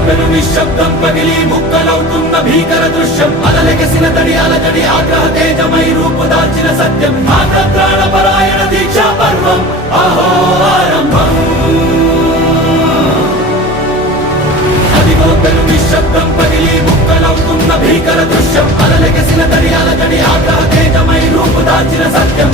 పెను నిశ్శబ్దం పగిలి ముక్కలవుతున్న భీకర దృశ్యం అలలెగసిన తడి అలజడి ఆగ్రహ తేజమై రూపుదాల్చిన సత్యం ప్రాణపరాయణ దీక్షా పర్వం అహో ఆరంభం అదిగో పెను నిశ్శబ్దం పగిలి ముక్కలవుతున్న భీకర దృశ్యం అలలెగసిన తడి అలజడి ఆగ్రహ తేజమై రూపుదాల్చిన సత్యం